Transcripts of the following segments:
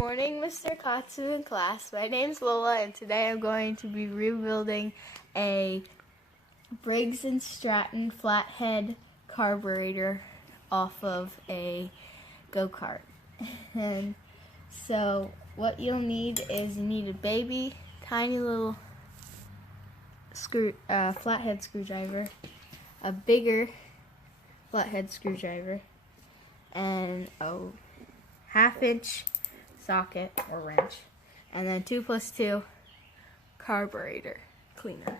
morning, Mr. Katsu in class. My name's Lola, and today I'm going to be rebuilding a Briggs & Stratton Flathead carburetor off of a go-kart. And so what you'll need is you need a baby, tiny little flathead screwdriver, a bigger flathead screwdriver, and a 1/2-inch socket or wrench, and then 2+2 carburetor cleaner.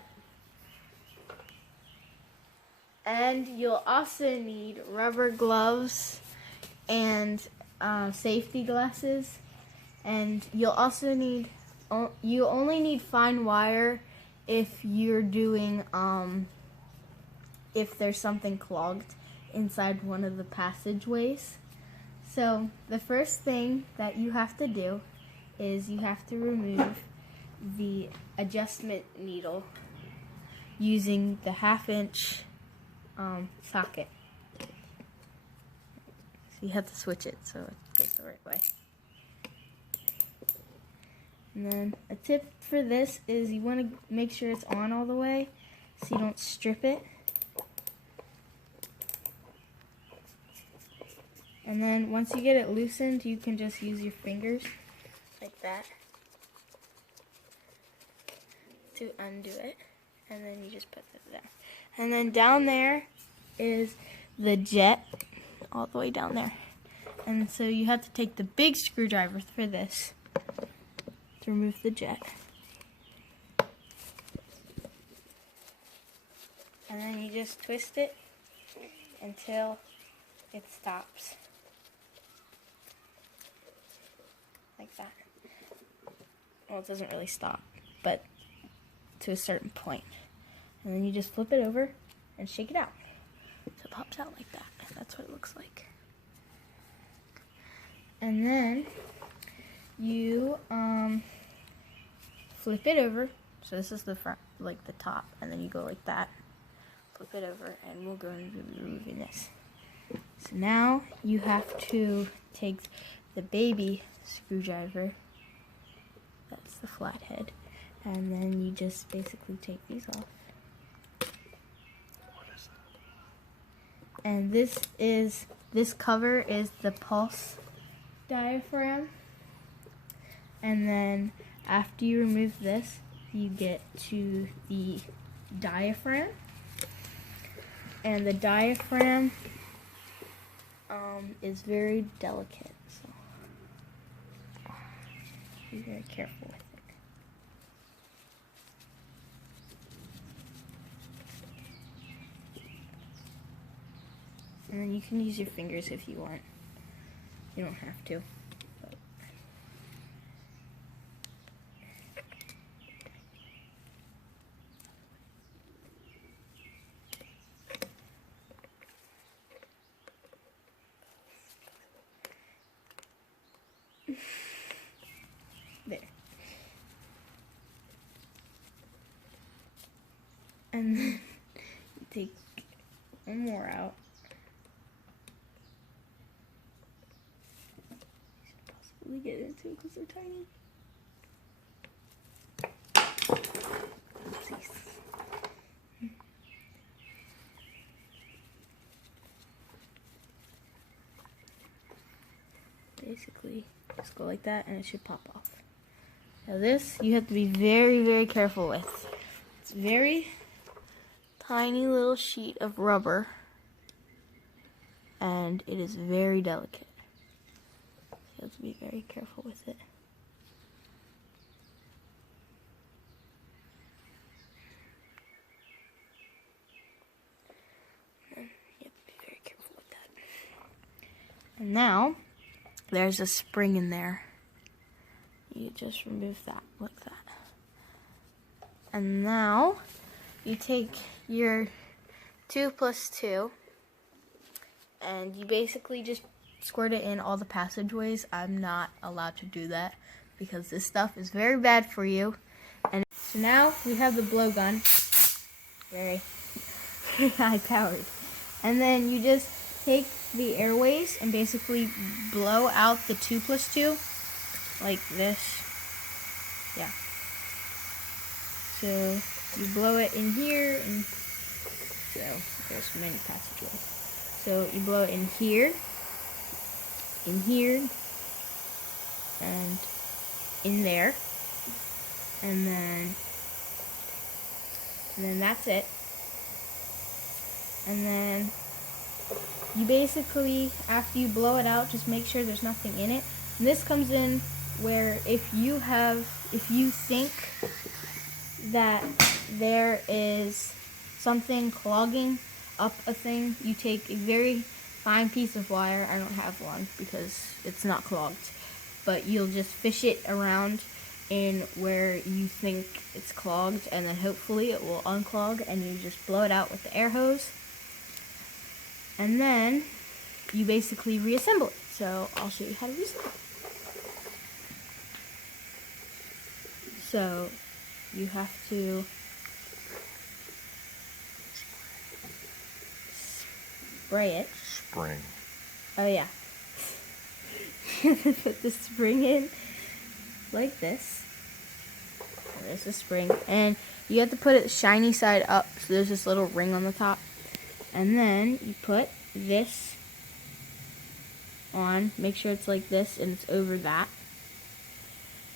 And you'll also need rubber gloves and safety glasses, and you'll also need you only need fine wire if you're doing if there's something clogged inside one of the passageways. So the first thing that you have to do is you have to remove the adjustment needle using the 1/2-inch socket. So you have to switch it so it goes the right way. And then a tip for this is you want to make sure it's on all the way so you don't strip it. And then once you get it loosened, you can just use your fingers like that to undo it. And then you just put that down. And then down there is the jet, all the way down there. And so you have to take the big screwdriver for this to remove the jet. And then you just twist it until it stops. Like that. Well, it doesn't really stop, but to a certain point. And then you just flip it over and shake it out. So it pops out like that. That's what it looks like. And then you flip it over. So this is the front, like the top, and then you go like that. Flip it over, and we'll go into removing this. So now you have to take the baby screwdriver, that's the flathead, and then you just basically take these off. And this cover is the pulse diaphragm. And then after you remove this, you get to the diaphragm. And the diaphragm is very delicate, so be very careful with it. And then you can use your fingers if you want. You don't have to. But. There. And then you take one more out. You should possibly get into because they're tiny. Oopsies. Basically, just go like that and it should pop off. Now this, you have to be very, very careful with. It's a very tiny little sheet of rubber, and it is very delicate. So you have to be very careful with it. And you have to be very careful with that. And now, there's a spring in there. You just remove that like that. And now you take your 2+2 and you basically just squirt it in all the passageways. I'm not allowed to do that because this stuff is very bad for you. And so now we have the blowgun. Very high powered. And then you just take the airways and basically blow out the 2+2 like this. Yeah. So you blow it in here, and so there's many passageways. So you blow it in here, and in there, and then that's it. And then you basically, after you blow it out, just make sure there's nothing in it. And this comes in where if you think that there is something clogging up a thing, you take a very fine piece of wire. I don't have one because it's not clogged, but you'll just fish it around in where you think it's clogged, and then hopefully it will unclog, and you just blow it out with the air hose, and then you basically reassemble it. So I'll show you how to reassemble it. So you have to spray it. Spring. Oh yeah. Put the spring in like this. There's the spring, and you have to put it shiny side up, so there's this little ring on the top. And then you put this on, make sure it's like this and it's over that.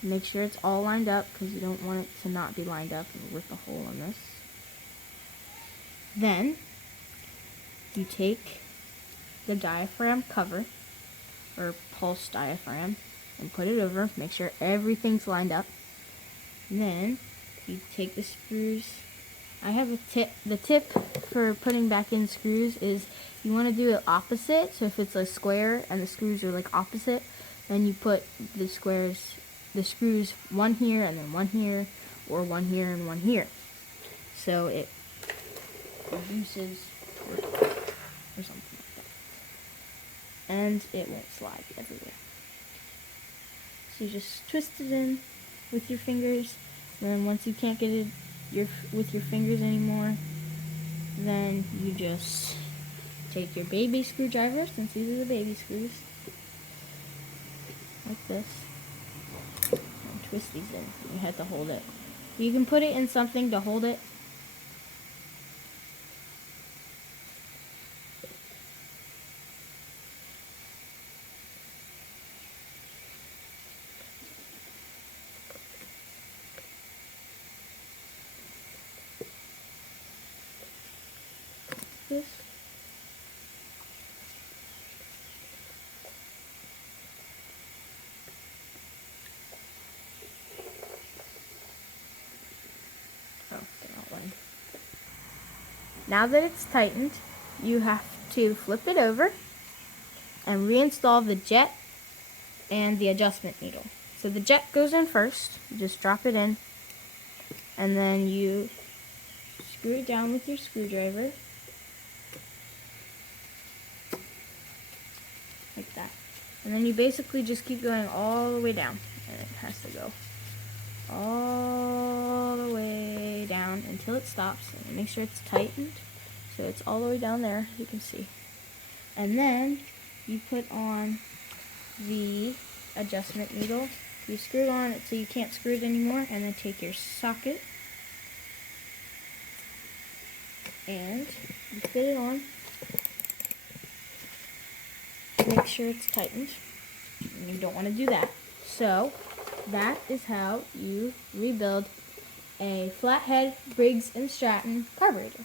Make sure it's all lined up because you don't want it to not be lined up and rip a hole in this. Then you take the diaphragm cover, or pulse diaphragm, and put it over, make sure everything's lined up. And then you take the screws. I have a tip. The tip for putting back in screws is you want to do it opposite. So if it's a square and the screws are like opposite, then you put the screws one here and then one here, or one here and one here. So it reduces or something like that. And it won't slide everywhere. So you just twist it in with your fingers. And then once you can't get it with your fingers anymore, then you just take your baby screwdriver, since these are the baby screws, like this, and twist these in. You have to hold it. You can put it in something to hold it. This. Oh, they're not one. Now that it's tightened, you have to flip it over and reinstall the jet and the adjustment needle. So the jet goes in first. You just drop it in, and then you screw it down with your screwdriver. Like that. And then you basically just keep going all the way down. And it has to go all the way down until it stops. And make sure it's tightened. So it's all the way down there, you can see. And then you put on the adjustment needle. You screw it on it so you can't screw it anymore. And then take your socket and you fit it on. Make sure it's tightened. And you don't want to do that. So that is how you rebuild a Flathead, Briggs & Stratton carburetor.